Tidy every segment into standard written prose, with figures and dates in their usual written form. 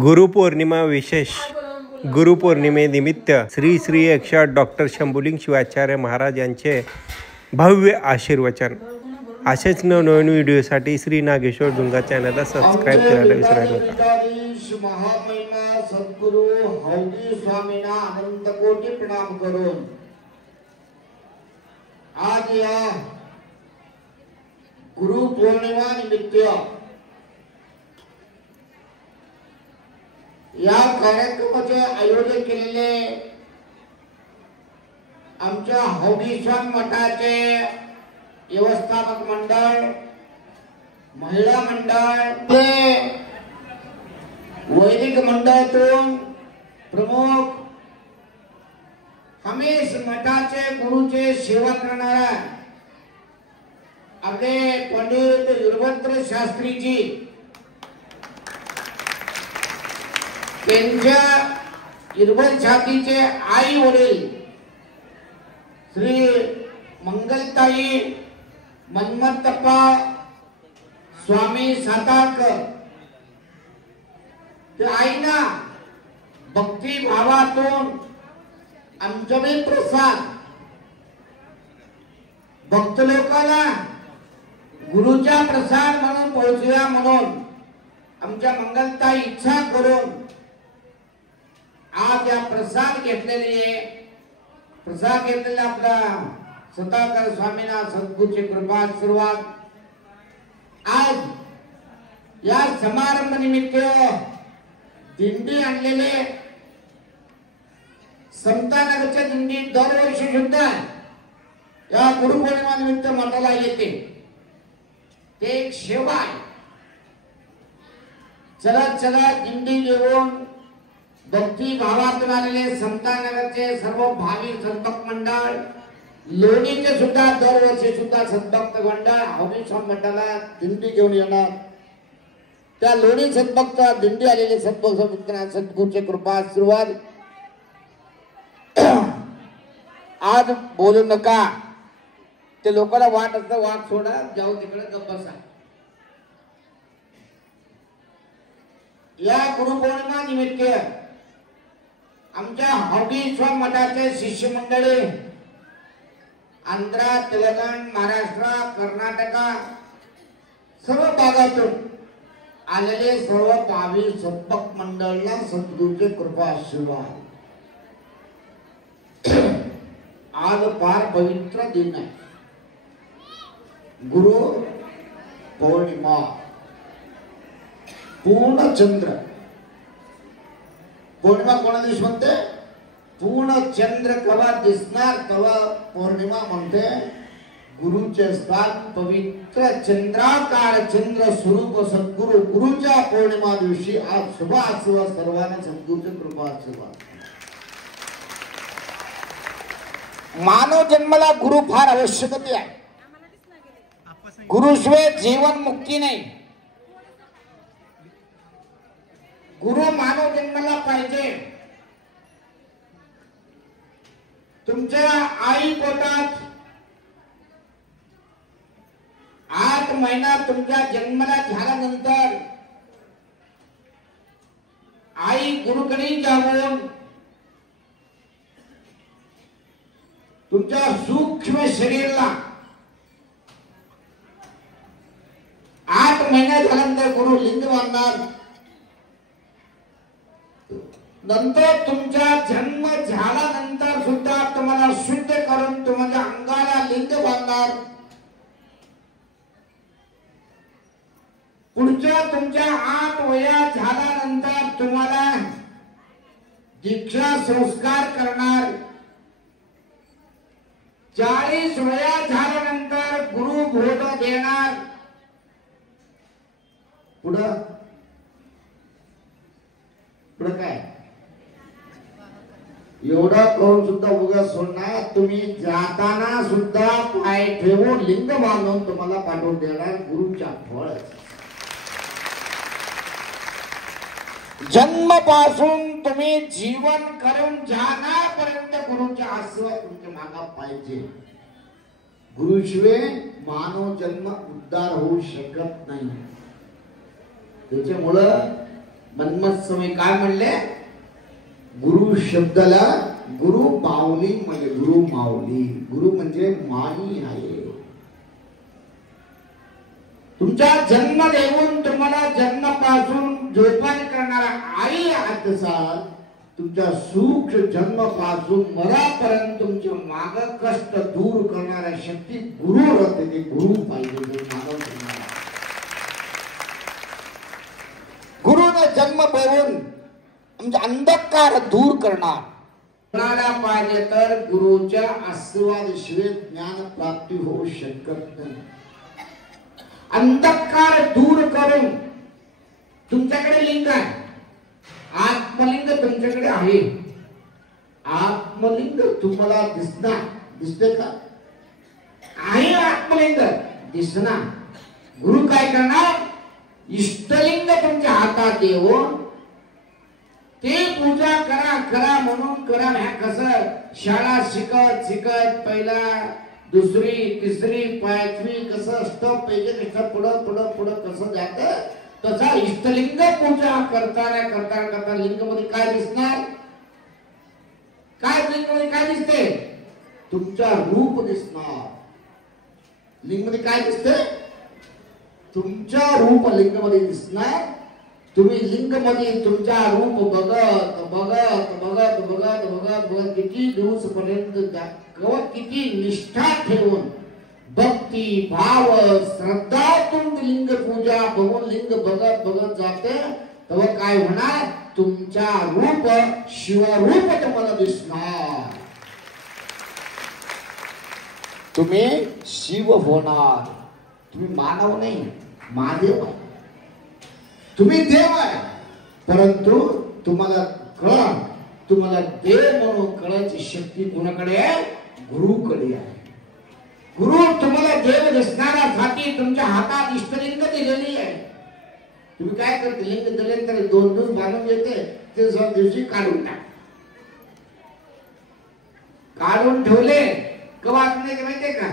गुरुपौर्णिमा विशेष गुरुपौर्णिमेनिमित्त श्री श्री 108 डॉक्टर शंभुलिंग शिवाचार्य महाराज यांचे भव्य आशीर्वचन. असेच नवनवीन व्हिडिओसाठी श्री नागेश्वर जुंगा चॅनलला सबस्क्राईब करायला विसरू नका. महामहिमा सद्गुरु हौदी स्वामींना अनंत कोटी प्रणाम करून आज या गुरुपौर्णिमा निमित्त या कार्यक्रमाचे आयोजन केलेले आमच्या हौदीश्वर मठाचे व्यवस्थापक मंडळ, महिला मंडळ, वैदिक मंडळातून प्रमुख हमेश मठाचे गुरुचे सेवा करणारा आपले पंडित वीरभद्र शास्त्रीजी, त्यांच्या वीरभद्र शास्त्रीचे आई वडील श्री मंगलताई मनमतप्पा स्वामी सातारकर, ते आईना भक्ती भावातून आमच्याकडे प्रसाद भक्त लोकांना गुरुचा प्रसाद म्हणून पोहोचला म्हणून आमच्या मंगलताई इच्छा करून आज या प्रसाद घेतलेले आपला सताकर स्वामीना सद्गुरूची कृपा आशीर्वाद. आज या समारंभ निमित्त दिंडी आणलेले समतानगरच्या दिंडी दरवर्षी सुद्धा या गुरुपौर्णिमा निमित्त मठाला येते. ते एक सेवा आहे. चला दिंडी घेऊन भक्ती भावातून आलेले समतानगरचे सर्व भाविक सद्भक्त मंडळ, लोणीचे सुद्धा दरवर्षी सुद्धा सद्भक्त मंडळ हौदीश्वर मठाला दिंडी घेऊन येणार. त्या लोणी सद्भक्त दिंडी आलेले सद्भक्त सद्गुरूचे कृपा आशीर्वाद. आज बोलू नका, ते लोकांना वाट असतं, वाट सोडा, जाऊ तिकडे गप्प बसा. या गुरुपौर्णिमा निमित्त आमच्या हौदीश्वर मठाचे शिष्य मंडळी आंध्र, तेलंगण, महाराष्ट्र, कर्नाटका सर्व भागातून आलेले सर्व भाविक सद्भक्त मंडळाला सद्गुरूचे कृपा आशीर्वाद. आज फार पवित्र दिन आहे, गुरु पौर्णिमा. पूर्ण चंद्र पौर्णिमा कोणा दिवस म्हणते? पूर्ण चंद्र कवा दिसणार तेव्हा पौर्णिमा म्हणते. गुरुचे स्थान पवित्र चंद्राकार चंद्र स्वरूप सद्गुरु गुरुच्या पौर्णिमा दिवशी आज शुभ आशीर्वाद सर्वांना सद्गुरूचे कृपा आशीर्वाद. मानव जन्माला गुरु फार आवश्यकता आहे. गुरुशिवाय जीवन मुक्ती नाही. गुरु मानव जन्माला पाहिजे. तुमच्या आई पोटात 8 महिना तुमच्या जन्माला झाल्यानंतर आई गुरुकडे जाऊन तुमच्या सूक्ष्म शरीराला 8 महिना झाल्यानंतर गुरु लिंग बांधणार. नंतर तुमचा जन्म झाल्यानंतर सुद्धा तुम्हाला शुद्ध करून तुम्हाला अंगाला लिंग बांधणार. पुढच्या तुमच्या 8 वया झाल्यानंतर तुम्हाला दीक्षा संस्कार करणार. 40 वया झाल्यानंतर गुरु बोध देणार. पुढं काय एवढा करून सुद्धा उगा सोडणार. तुम्ही जाताना सुद्धा पाय ठेवून लिंग बांधून तुम्हाला पाठवून देणार गुरुच्या फळ. जन्मापासून तुम्ही जीवन करून जाण्यापर्यंत गुरुच्या आशीर्वाद तुमच्या मागा पाहिजे. गुरुशिवाय मानव जन्म उद्धार होऊ शकत नाही. त्याच्यामुळे मन्मथ स्वामी काय म्हणले? गुरु शब्दाला गुरु माऊली म्हणजे गुरु माऊली, गुरु म्हणजे माई आहे. तुमचा जन्म देऊन तुम्हाला जन्मापासून जोपान करणारा आई आत्सा, तुमच्या सूक्ष्म जन्मापासून मरापर्यंत तुमच्या माग कष्ट दूर करणाऱ्या शक्ती गुरु राहते. ते गुरु पाहिजे. गुरुने जन्म देऊन म्हणजे अंधकार दूर करणार. कोणाला पाहिजे तर गुरुच्या आशीर्वादाशिवाय ज्ञान प्राप्ती होऊ शकत नाही. अंधकार दूर करून तुमच्याकडे लिंग आहे, आत्मलिंग तुमच्याकडे आहे. आत्मलिंग तुम्हाला दिसते का? आहे आत्मलिंग दिसणार. गुरु काय करणार? इष्टलिंग तुमच्या हातात देऊन ते पूजा करा म्हणून करा. ह्या कसं शाळा शिकत पहिला दुसरी तिसरी पाचवी कसं स्टॉप पाहिजे कसं पुढं कसं जातं, तसा इष्टलिंग पूजा करता लिंग मध्ये काय दिसणार? काय लिंग मध्ये काय दिसते? तुमचा रूप दिसणार. लिंग मध्ये काय दिसते? तुमच्या रूप लिंग मध्ये दिसणार. तुम्ही लिंग मध्ये तुमच्या रूप बघत किती दिवस पर्यंत किती निष्ठा ठेवून भक्ती भाव श्रद्धातून लिंग पूजा बघून लिंग बघत जाते, तेव्हा काय होणार? तुमच्या रूप शिवरूप तुम्हाला दिसणार. तुम्ही शिव होणार. तुम्ही मानव नाही, महादेव आहे. तुम्ही देव आहे, परंतु तुम्हाला तुम्हाला देव म्हणून कळायची शक्ती कोणाकडे आहे? गुरुकडे आहे. गुरु तुम्हाला देव दिसणाऱ्यासाठी तुमच्या हातात इष्टलिंग दिलेली आहे. तुम्ही काय करते? लिंग दिले तर 2 दिवस बांधून घेते, ते दिवशी काढून टाक. काढून ठेवले कवा नाही माहितीये का?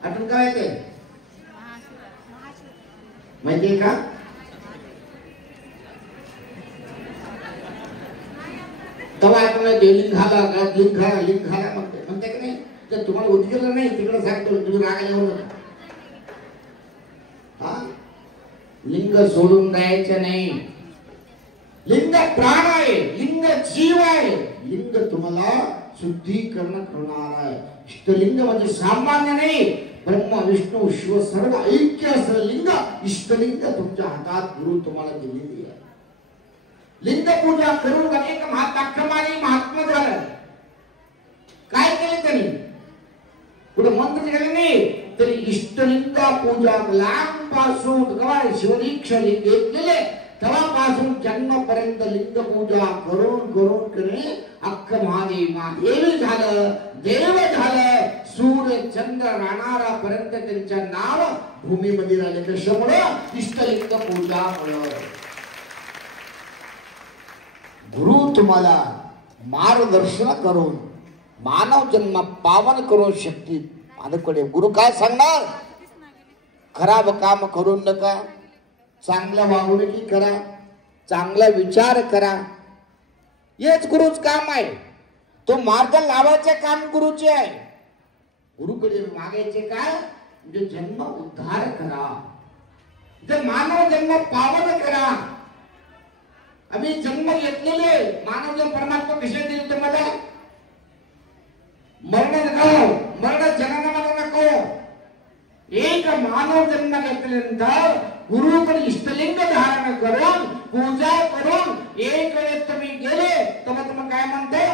आठवण काय येते माहितीये का? तेव्हा आपल्याला लिंग घाला म्हणते की नाही? तर तुम्हाला उद्गेलं नाही तिकडे सांगतो, तुम्ही रागायला होऊ नका. हा, लिंग सोडून द्यायचं नाही. लिंग प्राण आहे, लिंग जीव आहे. लिंग तुम्हाला शुद्धीकरण करणार आहे. इष्टलिंग म्हणजे सामान्य नाही, ब्रह्मा विष्णू शिव सर्व ऐक्य असं लिंग. इष्टलिंग तुमच्या हातात गुरु तुम्हाला दिलेली आहे. लिंग पूजा करून अनेक महात्मा झालं. काय केलं त्यांनी? पुढे मंत्र केले नाही तरी इष्टलिंग पूजा लांबपासून शिवदीक्ष लिंग घेतलेले तेव्हापासून जन्मपर्यंत लिंग पूजा करून अख्ख महादेवी झालं, देव झालं. सूर्य चंद्र राहणारा पर्यंत त्यांच्या नाव भूमीमध्ये राहिले. कशामुळे? इष्टलिंग पूजा मुळे. गुरु तुम्हाला मार्गदर्शन करून मानव जन्म पावन करून शक्ती माझ्याकडे. गुरु काय सांगणार? खराब काम करू नका, चांगल्या वागणुकी करा, चांगला विचार करा. हेच गुरुच काम आहे. तो मार्ग लावायचे काम गुरुचे आहे. गुरुकडे मागायचे काय? म्हणजे जन्म उद्धार करा, जे मानव जन्म पावन करा. आम्ही जन्म घेतलेले मानव जन्म परमात्मा कशा दिले तुम्हाला? मरण जनन मरण नको. एक मानव जन्म घेतल्यानंतर गुरुकडे इष्टलिंग धारण करून पूजा करून एक वेळेस तुम्ही गेले तेव्हा तुम्ही काय म्हणते?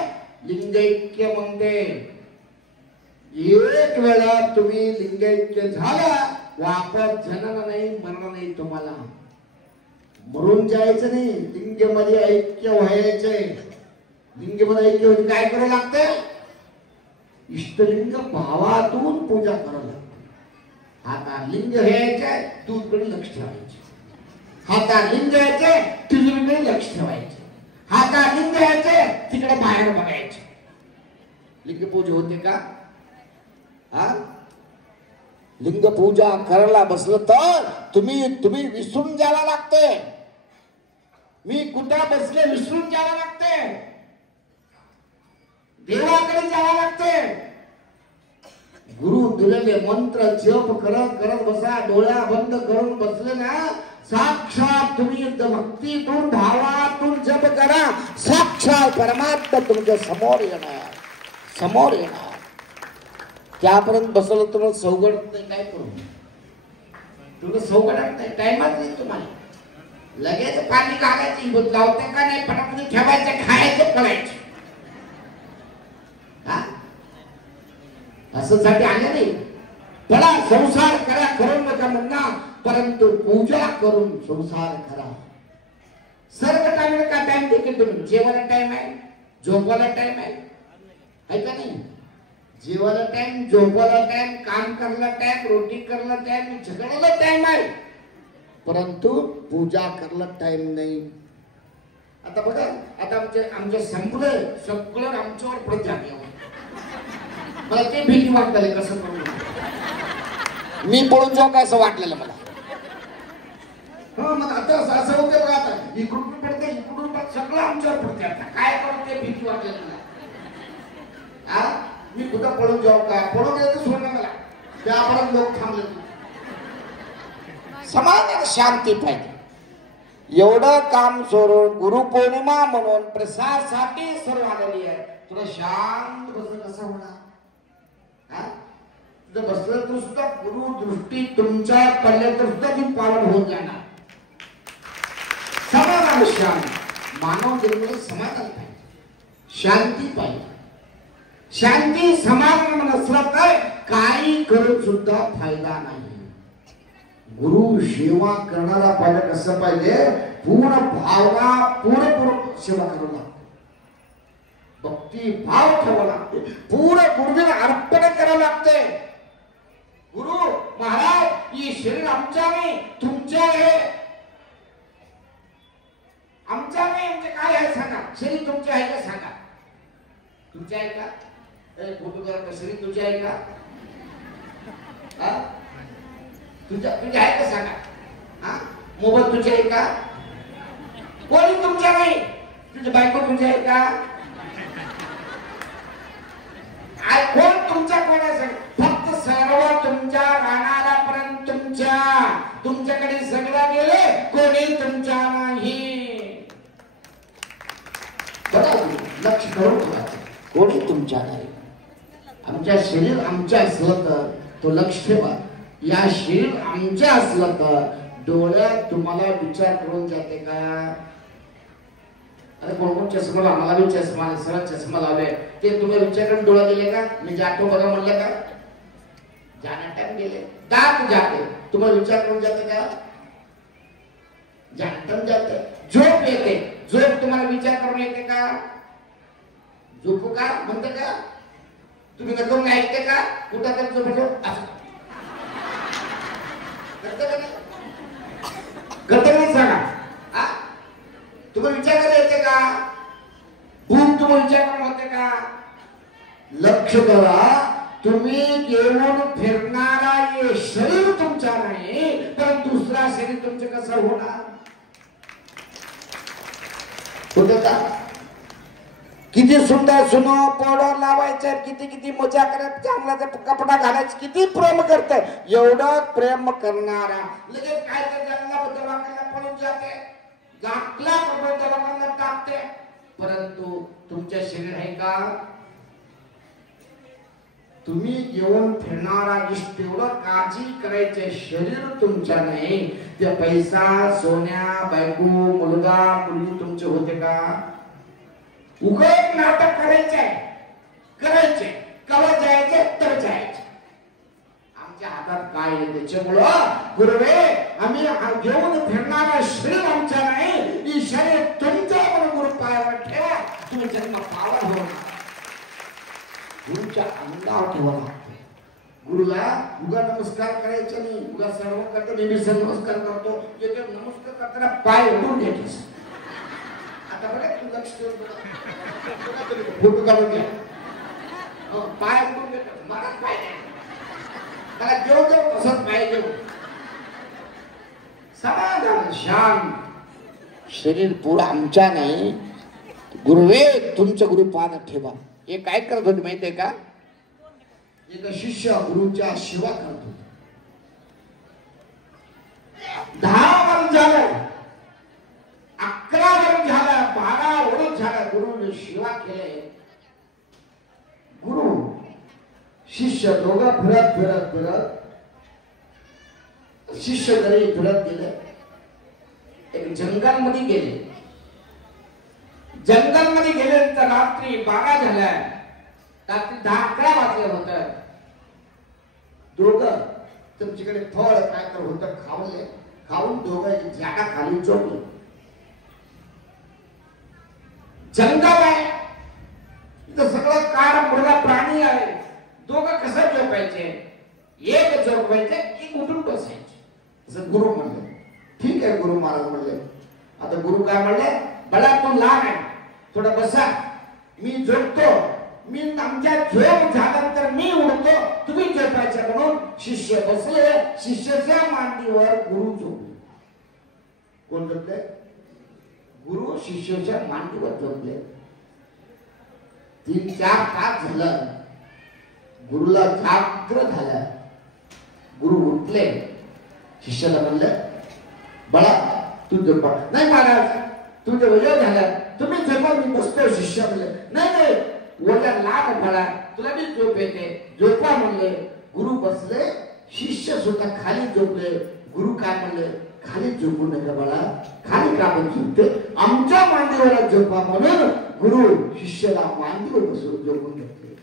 लिंगैक्य म्हणते. एक वेळा तुम्ही लिंगैक्य झाला, वापस जनन नाही मरण नाही. तुम्हाला मरून जायचं नाही, लिंग मध्ये ऐक्य व्हायचंय. लिंग मध्ये ऐक्य होते काय करावं लागतं? इष्टलिंग भावातून पूजा करावं लागते. हातात लिंग घ्यायचंय, तुझकडे लक्ष ठेवायचे. हातात लिंग घ्यायचंय, तुझकडे लक्ष ठेवायचे. हातात लिंग घ्यायचंय, तिकडे बाहेर बघायचे. लिंग पूजा होते का? हा, लिंग पूजा करायला बसलं तर तुम्ही विसरून जायला लागते. मी कुठं बसले विसरून जावं लागते, देवाकडे जावं लागते. गुरु दिलेले मंत्र जप करत करत बसा. डोळ्या बंद करून बसले ना, साक्षात तुम्ही भक्तीतून भावातून जप करा, साक्षात परमात्मा तुमच्या समोर येणार, समोर येणार. त्यापर्यंत बसलं तुम्हाला सवगडत नाही. काय करू, तुला सवगडत नाही, टाइमच नाही तुम्हाला. लगेच पाणी काढायची लावते का नाही, पटापट ठेवायचं, खायचं, पळायचं. असं साठी आले नाही. पळा, संसार करा, करून नका म्हणणार, परंतु पूजा करून संसार करा. सर्व टाइम का टाइम देखील तुम्ही जेवायला टाइम आहे, झोपायला टाइम आहे का नाही? जेवायला टाइम, झोपायला टाइम, काम करायला टाइम, रोटी करायला टाइम, झगडायला टाइम आहे, परंतु पूजा करायला टाइम नाही. आता बघा, आता आमच्या संपलं सगळं आमच्यावर प्रत्याग. मला ते भीती वाटतले, कसं करू मी पळून जाऊ का असं वाटलेलं मला. मग आता असं होते बघा, आता इकडून पडते, इकडून पडते, सगळं आमच्यावर पडते. आता काय करू ते भीती वाटलेलं मला. मी कुठं पळून जाऊ का, पळून येतं सोडलं मला. त्यापर्यंत लोक थांबले. समाजात शांती पाहिजे. एवढं काम सोडून गुरुपौर्णिमा म्हणून प्रसादासाठी सर्व आलेली आहे. तुला शांत बसलं कसं होणार? बसलं तर सुद्धा गुरु दृष्टी तुमच्या पडल्या तर सुद्धा ती पालन होत जाणार. समाधान शांत, मानव जन्माला समाधान पाहिजे, शांती पाहिजे. शांती समाधान नसलं तर काही करून सुद्धा फायदा नाही. गुरु सेवा करणारा पाहिजे कसं पाहिजे, पूर्ण भावना पूर्ण सेवा करावं लागते, भक्ती भाव ठेवावा लागते, पूर्ण गुरुदेव अर्पण करावं लागते. गुरु महाराज, हे शरीर आमच्या नाही, तुमच्या आहे. आमच्या नाही, आमचे काय आहे सांगा. शरीर तुमचे आहे का सांगा. तुमचे आहे का? फोटोग्राफर शरीर तुझे आहे का? तुझे आहे का सांगा. मोबाईल तुझे आहे का? कोणी तुमच्या नाही. तुझी बायको तुझी आहे का? कोण तुमच्या कोणाचं? फक्त सर्व तुमच्या राहणाऱ्यापर्यंत तुमच्याकडे सगळं गेले, कोणी तुमच्या नाही. लक्ष करून कोणी तुमच्या नाही. आमच्या शरीर आमच्या असलं तर तो लक्ष ठेवा. या शरीर आमच्या असलं तर डोळ्यात तुम्हाला विचार करून जाते का? अरे कोण कोण चष्मा, आम्हाला बी चष्मा, सरळ चष्मा लावले, ते तुम्ही विचार करून डोळा गेले का? मी जातो बघा म्हणलं का? जाण्या टाइम गेले, दात जाते, तुम्हाला विचार करून जाते का? जाणतम जाते. झोप येते, झोप तुम्हाला विचार करून येते का? झोपू का म्हणते का? तुम्ही नकळून ऐकते का? कुठं तर झोपतो असं करते नाही सांगा. तुम्हाला विचार करायला येते का? भूक तुम्हाला विचार करून होते का? लक्ष करा, तुम्ही येऊन फिरणारा हे शरीर तुमचा नाही, तर दुसरा शरीर तुमचे कसं होणार? होते का? किती सुंदर सुनो पावडर लावायचं, किती किती मजा करत, चांगला कपडा घालायचं, किती प्रेम करते. एवढं प्रेम करणारा लगेच काय तर जंगलाबद्दल दवाखान्यात पळून जाते, गाठला बरोबर दवाखान्यात टाकते, परंतु तुमच्या शरीर आहे का? तुम्ही येऊन फिरणारा तेवढं काळजी करायचे शरीर तुमच्या नाही. ते पैसा, सोन्या, बायको, मुलगा, मुलगी तुमचे होते का? उघड नाटक करायचे कवा जायचे तर जायचे. आमच्या हातात काय आहे त्याच्यामुळं गुरुवे, आम्ही घेऊन फिरणारा शरीर आमच्या नाही, ही शरीर तुमच्या गुरु पायावर ठेवा. तुम्ही जन्म पावन हो, गुरुच्या अंगावर ठेवा. गुरुला उगा नमस्कार करायचं नाही, उगा सर्व करतो, मी नमस्कार करतो, नमस्कार करताना पाय उडून घ्यायचे. आता बघा तू लक्ष देऊन फोटो काढून घ्या, पाय उडून घेतो, मला पाय नाही, मला जेव तसंच पाय घेऊ. समाधान, शरीर पुरा आमच्या नाही, गुरुवे तुमचं गुरु पान ठेवा. हे काय करत होते माहितीये का? एक शिष्य गुरुच्या सेवा करतो. 10 वर्ष झालं, 11 वर्ष झालं, 12 वर्ष झालं गुरुने सेवा केले. गुरु शिष्य दोघं फिरत फिरत फिरत शिष्य घरी फिरत गेले. एक जंगल मध्ये गेले. जंगल मध्ये गेले तर रात्री 12 झाल्या, रात्री 10-11 वाजले होत. दोघं तुमच्याकडे फळ काय तर होतं खावले, खाऊन दोघं जागा खाली झोपले. जंगल आहे, इथं सगळं कार मुर्गा प्राणी आहे. दोघं कसं झोपायचे? एक झोपायचे, एक उठून बसायचे. असं गुरु म्हणले. ठीक आहे गुरु महाराज म्हणले. आता गुरु काय म्हणले? बळा तू लहान आहे, थोडं बसा, मी झोपतो. मी आमच्या झोप झाल्यानंतर मी उठतो, तुम्ही झोपायचे म्हणून शिष्य बसले. शिष्याच्या मांडीवर गुरु झोपले. कोण झोपले? गुरु शिष्याच्या मांडीवर झोपले. 3-4 तास झालं. गुरुला जागृत झालं. गुरु उठले. शिष्याला म्हणलं, बळा तू झोपा. नाही महाराज, तुझं वय झालं, तुम्ही झोपा, मी बसतो. शिष्य म्हणले, नाही नाही, वजा लाग बळा, तुला मी झोप येते, झोपा म्हणले. गुरु बसले, शिष्य सुद्धा खाली झोपले. गुरु काय म्हणले? खाली झोपू नका बळा, खाली का पण झोपते, आमच्या मांडीवर झोपा म्हणून गुरु शिष्याला मांडीवर बसून झोपून घेतले.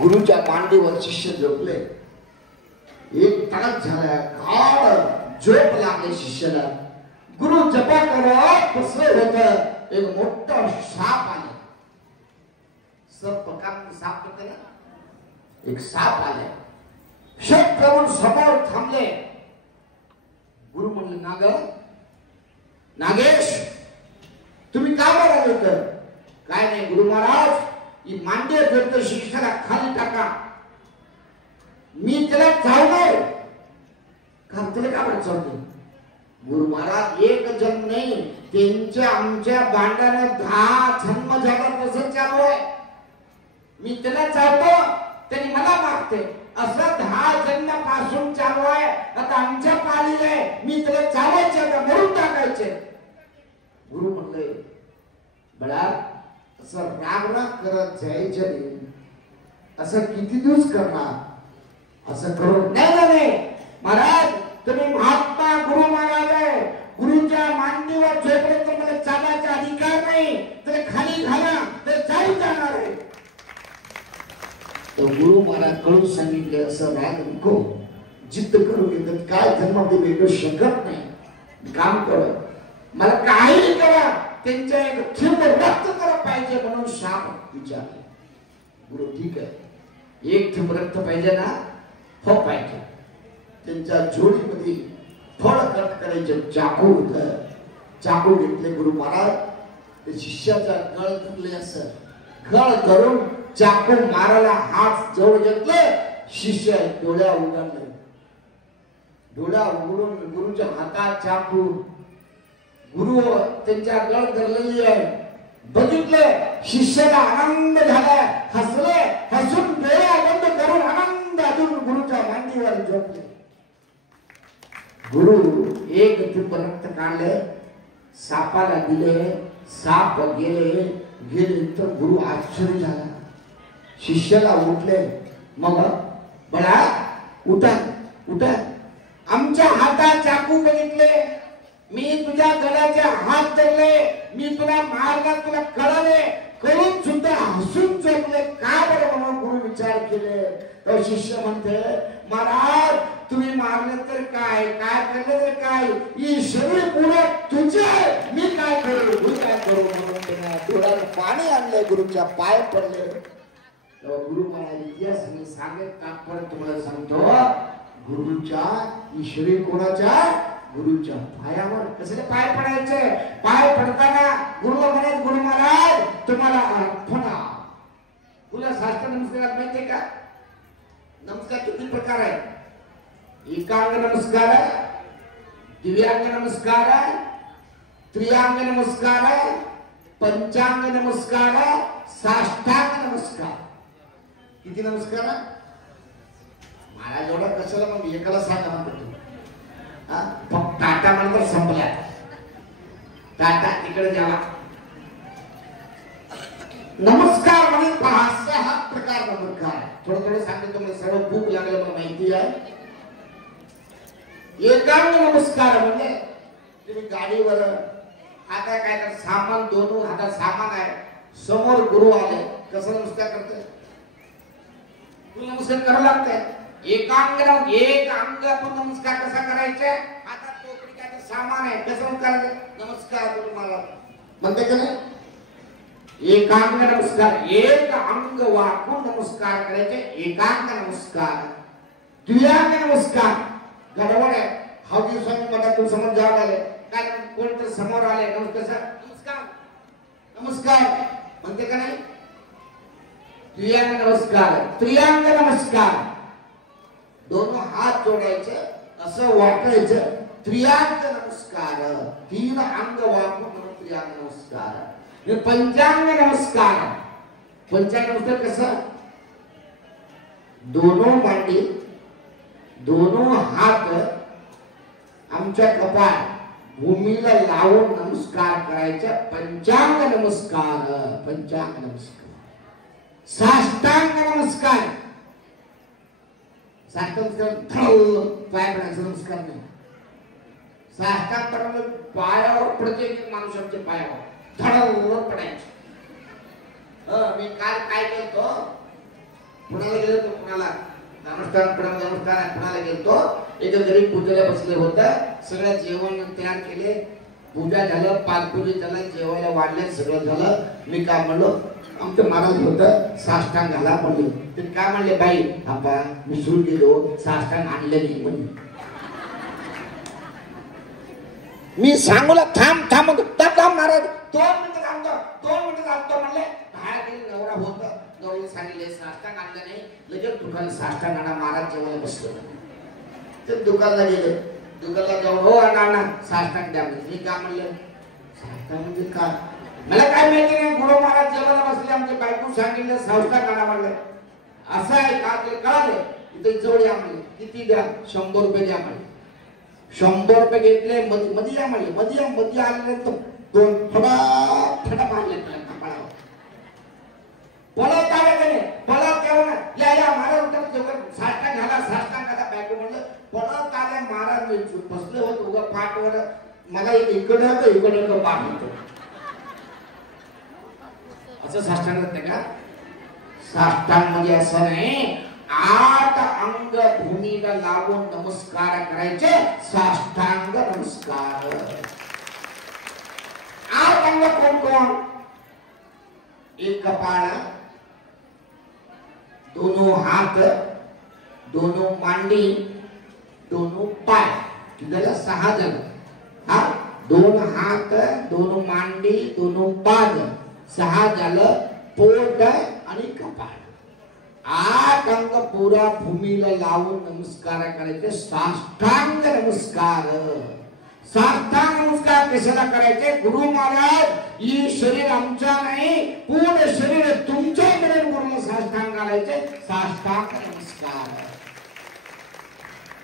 गुरुच्या मांडीवर शिष्य झोपले. 1 तास झाला, गाढ झोप लागले शिष्याला. गुरु जपा करत बसले होत. एक मोठा साप आला. साप होते ना, एक साप आले. शक करून समोर थांबले. गुरु म्हणले, नागेश तुम्ही का बरं आले? तर काय नाही गुरु महाराज, ही मांडी झोपते, शिष्याला खाली टाका. मी त्याला चावले. का त्याला का बरं चावते? गुरु महाराज, एक जन्म नाही, त्यांच्या आमच्या भांडणानं 10 जन्म झाला तसं चालू आहे. मी त्याला चावतो, त्यांनी मला मारते, असं 10 जन्मापासून चालू आहे. आता आमच्या पाळीला आहे, मी त्याला चावायचे का मरून टाकायचे? गुरु म्हणले, बळा असं राग करत जायचं नाही. असं किती दिवस करणार? असं करून नाही महाराज, तुम्ही महात्मा गुरु महाराज आहे. गुरुच्या मांडीवर झोपले तर मला चालायचा अधिकार नाही. तर खाली घाला, तर चालू जाणार आहे. तो गुरु महाराज कडून सांगितले, असं राग नको, जिद्द करून घेतात, काय धर्मामध्ये भेटू शकत नाही. काम कर, मला काही करा, त्यांच्या एक थेंब रक्त करा पाहिजे म्हणून शाप विचारले. गुरु ठीक आहे, 1 थेंब रक्त पाहिजे ना? हो पाहिजे. त्यांच्या जोडीमध्ये फळ कट करायचे चाकू होत. चाकू घेतले. गुरु महाराज ते शिष्याचा गळ धरले. असं गळ धरून चाकू मारायला हात जवळ घेतले. शिष्य डोळ्या उघडले. डोळ्या उघडून गुरुच्या हातात चाकू. गुरु त्यांच्या गळ धरलेली आहे. बघितले, शिष्याला आनंद झाला. हसले, हसून डोळ्या बंद करून आनंद अजून गुरुच्या मांडीवर झोपले. गुरु 1 थेंब रक्त काढले, सापाला दिले. साप गेले तर गुरु आश्चर्य झाला. शिष्याला उठले. मग बळा उठा, आमच्या हातात चाकू बघितले, मी तुझ्या गळ्याचे हात धरले, मी तुला मारला, तुला कळले, कळून सुद्धा हसून झोपले, का बरं म्हणून गुरु विचार केले. तो शिष्य म्हणते, महाराज तुम्ही मारले तर काय केलं तर काय, ही शरीर पुढे तुझे, मी काय करू म्हणून डोळ्यात पाणी आणले. गुरुच्या पाय पडले. गुरु महाराज इतिहास मी सांगेल, तात्पर्य तुम्हाला सांगतो. गुरुच्या ईश्वरी कोणाच्या? गुरुच्या पायावर. कसले पाय पडायचे? पाय पडताना गुरुला म्हणायचे, गुरु महाराज तुम्हाला अर्पणा. तुला शास्त्र नमस्कारात माहितीये का? नमस्कार किती प्रकार आहे? एकांग नमस्कार आहे, दिव्यांग नमस्कार आहे, त्रियांग नमस्कार आहे, पंचांग नमस्कार आहे, साष्टांग नमस्कार. किती नमस्कार आहे? मला एवढं कशाला मग एकाला सांगा म्हणतो. फक्त टाटा म्हणतो संपल्या. टाटा तिकडे जावा. नमस्कार म्हणजे पहा हा प्रकार नमस्कार आहे. थोडं थोडं सांगतो मला, सर्व भूक लागलं मला माहिती आहे. एकांग नमस्कार म्हणजे तुम्ही गाडीवर आता काय तर सामान दोन हातात सामान आहे, समोर गुरु आले, कसं नमस्कार करते? तुला नमस्कार करावं लागतंय. एकांग एक अंग आपण नमस्कार कसा करायचा? हातात टोकरी काय तर सामान आहे, कसं करायचं? नमस्कार गुरु महाराज म्हणते का नाही? एकांग नमस्कार, एक अंग वाकून नमस्कार करायचे, एकांग नमस्कार. द्विअंग नमस्कार गडबड आहे. हा दिवसांनी मठातून समोर जावं आले, काय कोणतरी समोर आले, नमस्कार नमस्कार म्हणते का नाही? द्विअंग नमस्कार. त्रिअंग नमस्कार, दोन हात जोडायचे, असं वाकायचं, त्रिअंग नमस्कार. तीन अंग वाकून त्रिअंग नमस्कार. पंचांग नमस्कार. पंचांग नमस्कार कसं? दोनों मांडी, दोनों हात आमच्या कपाळ भूमीला लावून नमस्कार करायचा, पंचांग नमस्कार. पंचांग नमस्कार. साष्टांग नमस्कार. साष्टांग पाय पडायचा नमस्कार नाही. साष्टांग पायावर प्रत्येक माणसाच्या पायावर धडवर पडायचं. मी काल काय केलतो, पुण्याला गेलो तो, पुण्याला नमस्कार पुण्याला गेलतो. एक गरीब पूजेला बसले होते, सगळं जेवण तयार केले, पूजा झालं, पालपुरी झालं, जेवायला वाढले, सगळं झालं. मी काय म्हणलो, आमचं महाराज होतं साष्टांग घाला म्हणलो. ते काय म्हणले, बाई आपा विसरून गेलो, साष्टांग आणलं नाही म्हणून. मी सांगूला थांब थांब महाराज 2 मिनिटं थांबतो म्हणले. बाहेर गेले, नवरा होता, नवरीने सांगितले साष्टांग आणलं नाही. लगेच दुकान साष्टांग आणा, महाराज जेवायला बसलो. ते दुकानला गेले, दुकानला जाऊन हो आणा साष्टांग द्या. मी काय म्हणलं, साष्टांग म्हणजे काय? मला काय माहिती नाही. गुरु महाराज जेवायला बसले, आमच्या बायको सांगितलं साष्टांग आणा म्हणलं. असं आहे का ते कळाले. इथे जवळ या म्हणले. किती द्या? 100 रुपये द्या म्हणले. 100 रुपये घेतले. मध्ये या म्हणले. मध्ये आल्यानंतर 2 फडा मारले कपाळावर. पळत आले त्याने, पळत येऊन या महाराज होता जेवण साष्टांग घाला बायको म्हणलं. पळत आले महाराज, बसले होते उगा पाठवर. मला इकडे पाठ होतो. असं साष्टांग करते का? साष्टांग म्हणजे असं नाही, 8 अंग भूमीला लावून नमस्कार करायचे, साष्टांग नमस्कार. 8 अंग कोण कोण? एक कपाळ, दोनों हात, दोनों मांडी, दोनों पाय. कितीला? 6 जण. 2 हात, 2 मांडी, 2 पाद, 6 झालं. पोट आणि कपाळ. 8 अंग पुरा भूमीला लावून नमस्कार करायचे, साष्टांग नमस्कार. साष्टांग नमस्कार कशाला करायचे? गुरु महाराज, ही शरीर आमचा नाही, पूर्ण शरीर तुमच्या मिळून गुरुला साष्टांग घालायचे, साष्टांग नमस्कार.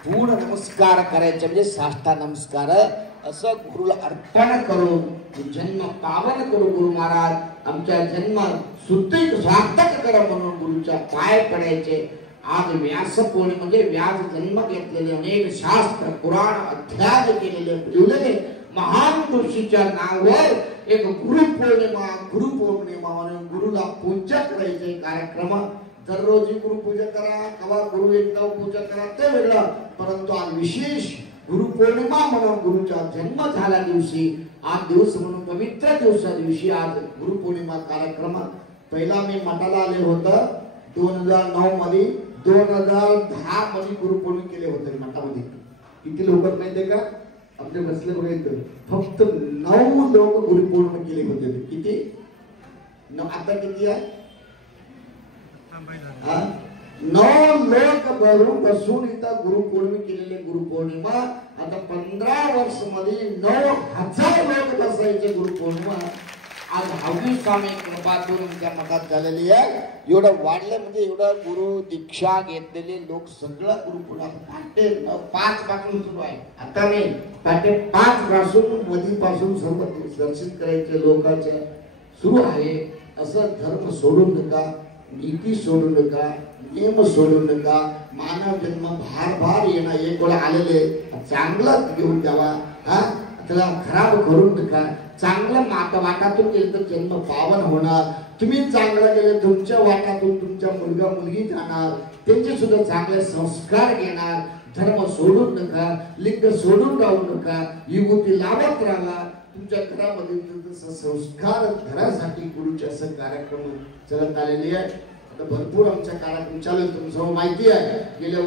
पूर्ण नमस्कार करायचे म्हणजे साष्टांग नमस्कार. असं गुरुला अर्पण करून जन्म पावन करू. गुरु महाराज आमच्या जन्म सुट्टीत सार्थक करा म्हणून गुरुच्या पाय पडायचे. आज व्यास पौर्णिमा म्हणजे व्यास जन्म घेतलेले, अनेक शास्त्र पुराण अध्याय केलेले, लिहिलेले महान ऋषीच्या नावावर एक गुरुपौर्णिमा म्हणून गुरुला पूजा करायचे कार्यक्रम. दररोज गुरुपूजा करा, कवा गुरु एकदा पूजा करा ते वेगळं, परंतु आज विशेष गुरुपौर्णिमा म्हणून गुरुचा जन्म झाल्या दिवशी, आज दिवस म्हणून पवित्र दिवसा दिवशी आज गुरुपौर्णिमा कार्यक्रम. पहिला मी मठाला आले होतं 2009 मध्ये, 2010 मध्ये गुरुपौर्णिमा केले होते मठामध्ये. किती लोक माहितीये का? आपले बसले बघायचं, फक्त 9 लोक गुरुपौर्णिमा केले होते. किती? आता किती आहे? लोक भरून बसून इथं गुरुपौर्णिमा केलेले गुरुपौर्णिमा आता 15 वर्ष मध्ये 9,000 लोक बसायचे गुरुपौर्णिमा आज 10वी स्वामी कृपातून त्या मठात झालेली आहे. एवढं वाढलं म्हणजे एवढं गुरु दीक्षा घेतलेले लोक सगळं गुरुपौर्णिमा पहाटे 5 पासून सुरू आहे. आता नाही पहाटे 5 पासून मधीपासून सर्व दर्शन करायचे लोकांचे सुरू आहे. असं धर्म सोडून नका, नीती सोडू नका, नियम सोडू नका. मानव जन्म भार येणं एक वेळा आलेले चांगलं घेऊन द्यावा. त्याला खराब करू नका. चांगलं वाटातून गेलं तर जन्म पावन होणार. तुम्ही चांगलं गेले तुमच्या वाटातून तुमच्या मुलगा मुलगी जाणार, त्यांचे सुद्धा चांगले संस्कार घेणार. धर्म सोडून नका, लिंग सोडून राहू नका, युगती लावत राहा. तुमच्या घरामध्ये संस्कार घरासाठी गुरुचे असं कार्यक्रम चालत आलेले आहे. आता भरपूर आमच्या कार्यक्रम चालू तुमचं माहिती आहे. गेल्या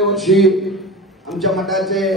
वर्षी आमच्या मठाचे